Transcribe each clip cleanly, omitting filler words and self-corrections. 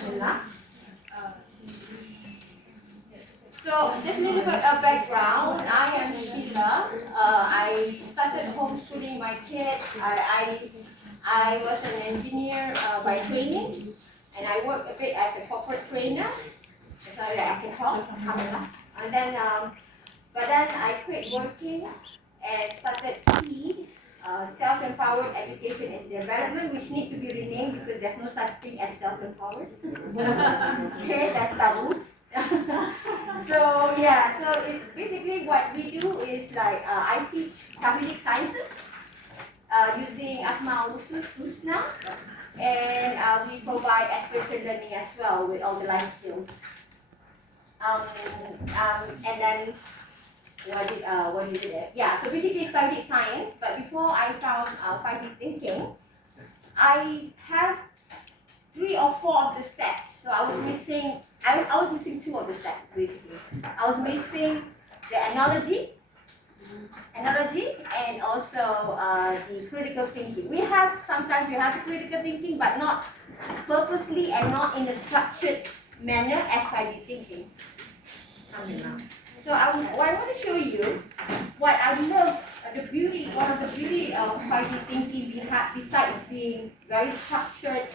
Alhamdulillah. So just a little bit of background. I am Sheila. I started homeschooling my kids. I was an engineer by training, and I worked a bit as a corporate trainer. So that I can help, alhamdulillah. And then, but then I quit working and started SEED, Self-Empowered Education and Development, which need to be renamed because there's no such thing as self-empowered. Okay, that's taboo. So yeah, so basically what we do is like I teach Islamic sciences using Asma Husna, and we provide aspirational learning as well with all the life skills. And then what did it? Yeah, so basically studied science, but before I found 5D thinking, I have 3 or 4 of the steps. So I was missing. I was missing 2 of the steps basically. I was missing the analogy, and also the critical thinking. Sometimes we have the critical thinking, but not purposely and not in a structured manner as 5D thinking. So I want to show you what I love, one of the beauty of 5D thinking besides being very structured,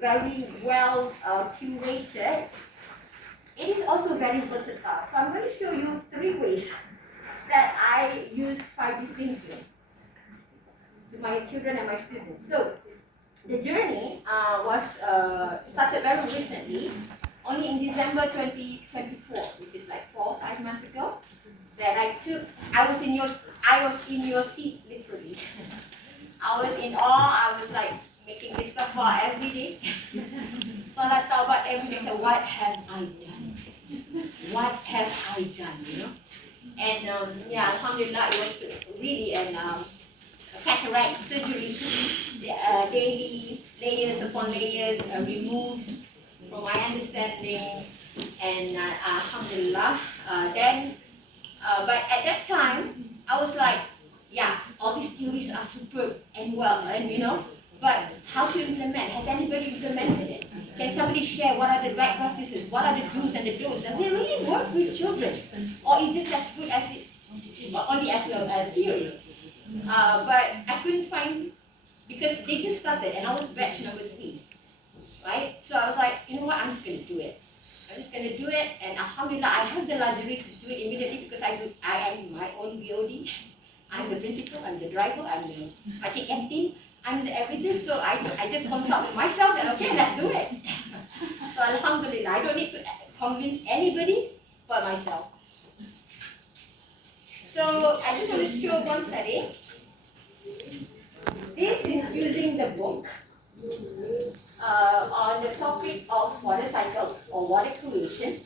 very well curated, it is also very versatile. So I'm going to show you 3 ways that I use 5D thinking to my children and my students. So the journey was started very recently, only in December 2024, which is like 4 or 5 months ago, that I was in your seat, literally. I was in awe. I was like making istighfar every day. Salat taubat every day. So what have I done? What have I done, you know? And yeah, alhamdulillah, it was really a cataract surgery, daily layers upon layers removed from my understanding, and alhamdulillah, but at that time, I was like, yeah, all these theories are superb and well, and you know, but how to implement? Has anybody implemented it? Can somebody share what are the right practices? What are the do's and the don'ts? Does it really work with children? Or is it as good as it, only as a theory? But I couldn't find, because they just started and I was batch number 3, right? So I was like, you know what, I'm just going to do it. And alhamdulillah, I have the luxury to do it immediately because I am my own BOD. I'm the principal, I'm the driver, I'm the Pakcik canteen, I'm the everything. So I just consult with myself that, okay, let's do it. So alhamdulillah, I don't need to convince anybody but myself. So I just want to show one setting. This is using the book on the topic of water cycle or water creation.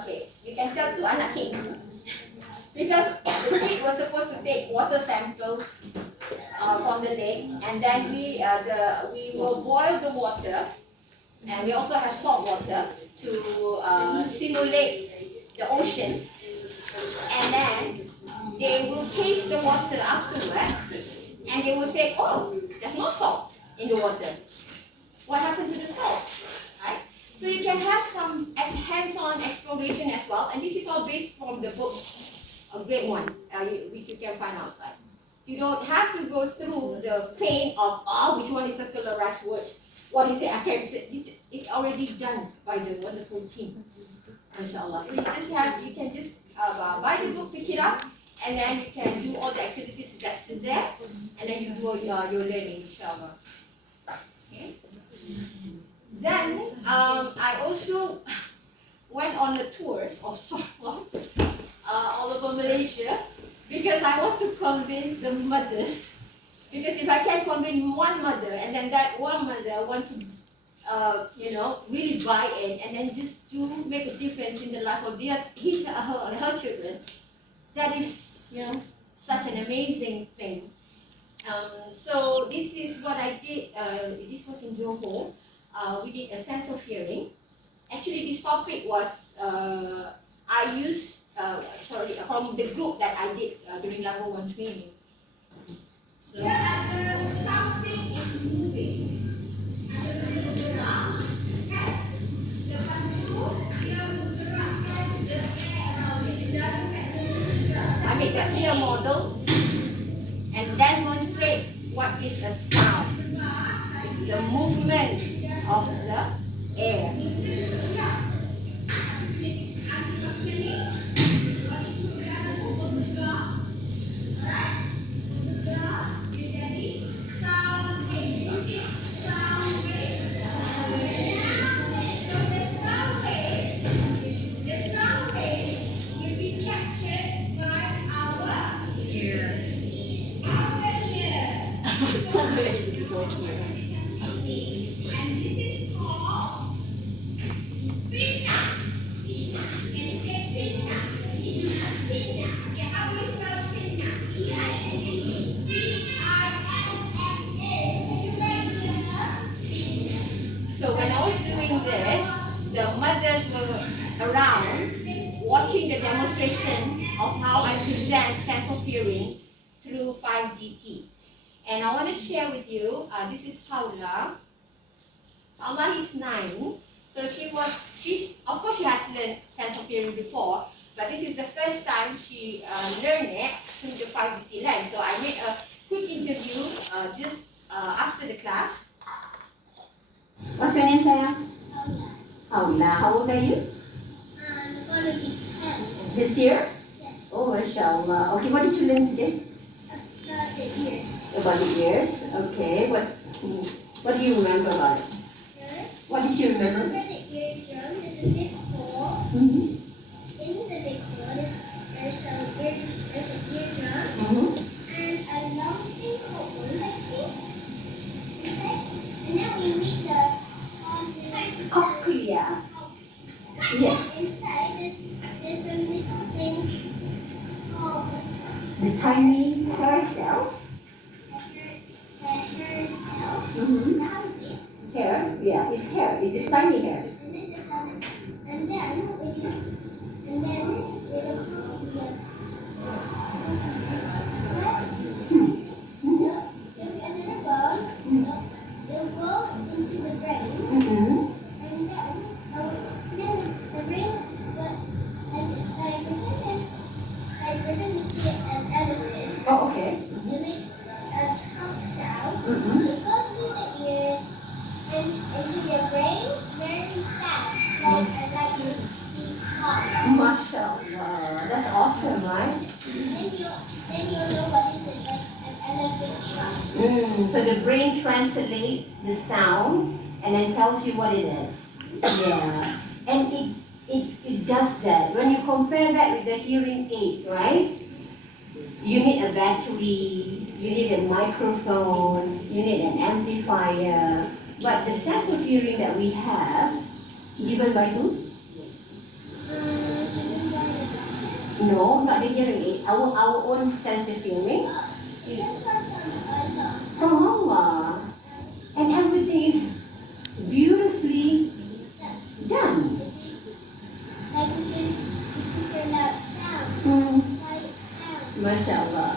Okay, you can tell to anak cikgu because the kid was supposed to take water samples from the lake, and then we will boil the water, and we also have salt water to simulate the oceans, and then they will taste the water afterward, and they will say, oh, there's no salt in the water. What happened to the salt? Right? So you can have some hands-on exploration as well, and this is all based from the book, a great one, which you can find outside. So you don't have to go through the pain of which one is circularized words. What is it? It's already done by the wonderful team, inshallah. So you can just buy the book, pick it up, and then you can do all the activities suggested there, and then you do your learning, inshallah. Okay. Then I also went on the tours of softball all over Malaysia because I want to convince the mothers. Because if I can convince one mother, and then that one mother want to, really buy in, and then just to make a difference in the life of her children, that is, such an amazing thing. So this is what I did. This was in Johor. We did a sense of hearing. Actually, this topic was I used from the group that I did during level 1 training. So something is moving. the movement of the air. So when I was doing this, the mothers were around watching the demonstration of how I present sense of hearing through 5DT. And I want to share with you, this is Paula. Paula is 9. So she's of course she has learned sense of hearing before, but this is the first time she learned it through the 5DT lens. So I made a quick interview just after the class. What's your name, sayang? Paula. How old are you? I'm going to be 10. This year? Yes. Oh, mashallah. Okay, what did you learn today? About the ears. About the ears? Okay. What do you remember about it? Good. What did you remember? Under the eardrum is a big hole. Mm-hmm. In the big hole there's an eardrum. Mm-hmm. And a long thing called wound, I think. Okay? And then we read the Cochlea. Yeah. Yeah. Inside there's a little thing called The tiny hair cells. the hair cell. Mm-hmm. How is it? Hair? Yeah, it's hair. It's just tiny hairs. And then with the another bone, they'll go into the brain, Mm-hmm. and then the brain, like pretend you see an elephant. Oh, okay. It makes a trunk sound. Mm-hmm. It goes through the ears and into your brain very fast, like you speak hard. Mashallah. That's awesome, right? Then you'll know what it is, like an elephant trunk. So the brain translates the sound and then tells you what it is. Yeah. And it does that. When you compare that with the hearing aid, right? You need a battery, you need a microphone, you need an amplifier. But the sense of hearing that we have, given by who? No, not the hearing aid. Our own sense of hearing. From Allah. And everything is beautifully done. Like you can loud sound, Mm. quiet sound. MashaAllah.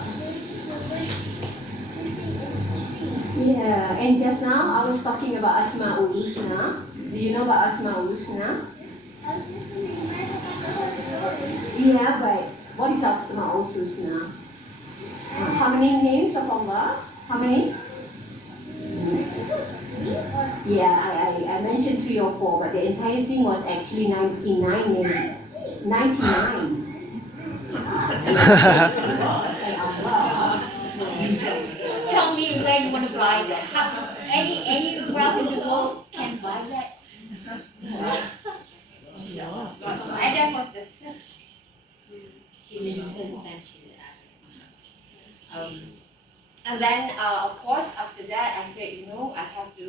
Yeah. Yeah, and just now I was talking about Asma'ul Husna. Do you know about Asma'ul Husna? I was listening to you about the whole story. Yeah, but what is Asma'ul Husna? How many names of Allah? How many? Yeah, I mentioned 3 or 4, but the entire thing was actually 99 names. 99. Tell me where you want to buy that. Any wealth in the world can buy that. And that was the first. She's and then, of course, after that, I said, I have to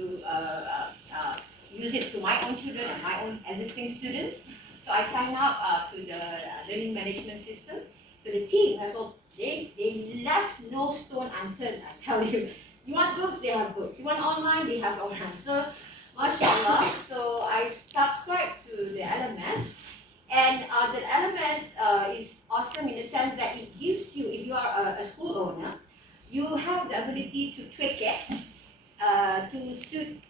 use it to my own children and my own existing students. So I signed up to the learning management system. So the team has all, they left no stone unturned, I tell you. You want books, they have books. You want online, they have online. So, mashallah, so I subscribed to the LMS. And the LMS is awesome in the sense that it gives you, if you are a school owner, you have the ability to tweak it to suit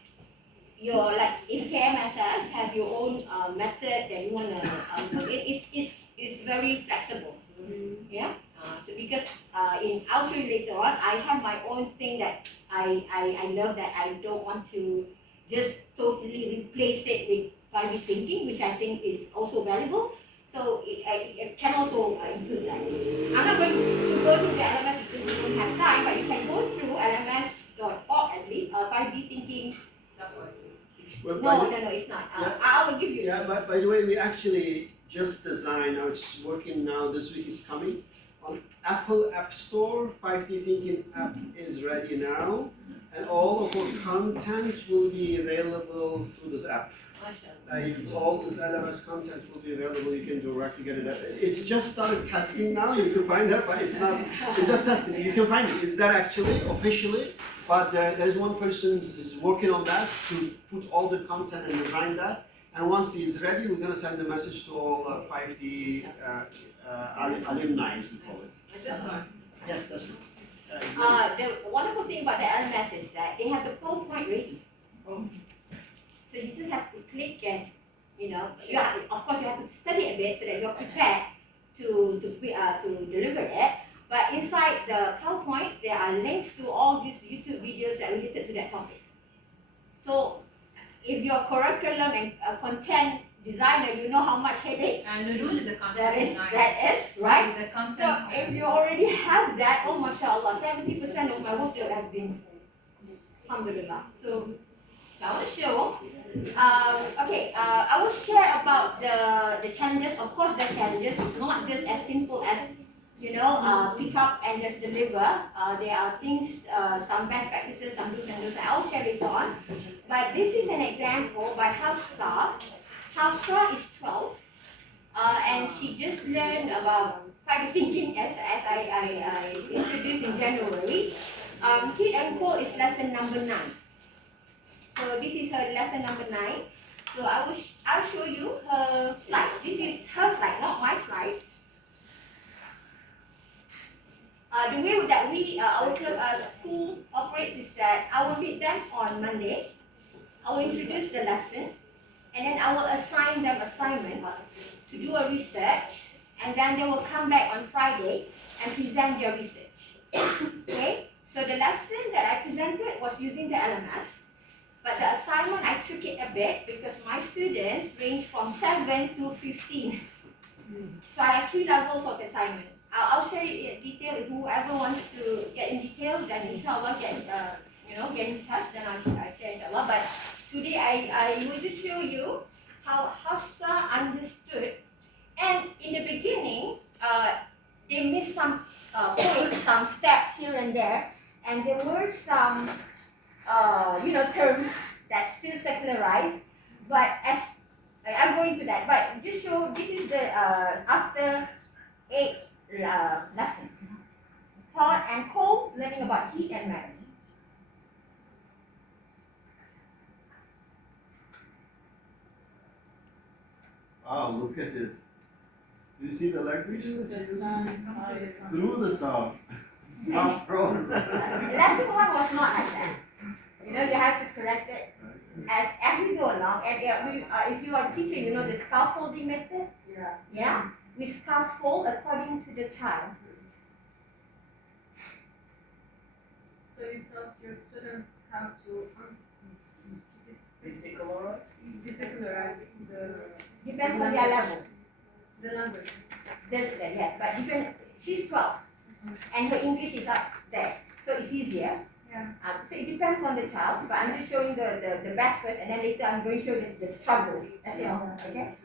your, like if KMSS have your own method that you want to it's very flexible. Yeah. So because I'll show you later on, I have my own thing that I love that I don't want to just totally replace it with 5D thinking, which I think is also valuable. So it can also include that. I'm not going to go through the LMS because we don't have time, but you can go through lms.org at least, 5D thinking. Well, No, it's not. I will give you. Yeah, but by the way, we actually just designed, now it's working now, this week is coming. On Apple App Store, 5D Thinking app is ready now. And all of our content will be available through this app. All this LMS content will be available, you can directly get it. It just started testing now, you can find that, but it's not, it's just testing. You can find it, it's there actually, officially, but there's one person is working on that to put all the content and design that. And once he's ready, we're going to send a message to all 5D alumni, as we call it. Yes, that's right. The wonderful thing about the LMS is that they have the PowerPoint ready. So you just have to click and, of course you have to study a bit so that you're prepared to deliver it. But inside the PowerPoint, there are links to all these YouTube videos that are related to that topic. So if you're curriculum and content designer, you know how much headache. And Nurul is a content designer. That is, right? Is a content So if you already have that, oh mashallah, 70% of my workload has been, alhamdulillah. So I want to show, I will share about the challenges. Of course, the challenges is not just as simple as, pick up and just deliver. There are things, some best practices, some do's and don'ts. I'll share later on. But this is an example by Hafsa. Hafsa is 12, and she just learned about 5D thinking as I introduced in January. Heat and cold is lesson number 9. So this is her lesson number 9. So I'll show you her slides. This is her slide, not my slides. The way that our school operates is that I will meet them on Monday. I will introduce the lesson, and then I will assign them assignment to do a research, and then they will come back on Friday and present their research. Okay? So the lesson that I presented was using the LMS. But the assignment, I took it a bit because my students range from 7 to 15. So I have 3 levels of assignment. I'll share it in detail. If whoever wants to get in detail, then inshallah get in touch, then I'll share inshallah. But today I will just show you how Hafsa understood. And in the beginning, they missed some points, some steps here and there, and there were some terms that's still secularized, but as I'm going to that, but just show this is the after 8 lessons. Hot and cold, learning about heat and matter. Wow, look at it. Do you see the language? Through the stuff. Not from. Lesson 1 was not like that. You have to correct it as we go along. And if you are a teacher, you know the scaffolding method? Yeah? We scaffold according to the child. So you taught your students how to desecularize the Depends on their level. the language. Yes, but different. She's 12, and her English is up there, so it's easier. Yeah. So it depends on the child, but I'm just showing the best first, and then later I'm going to show the struggle. That's it. Okay.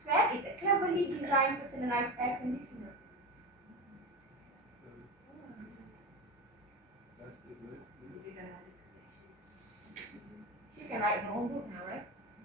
Sweat is a cleverly designed personalized air conditioner. She can write her own book.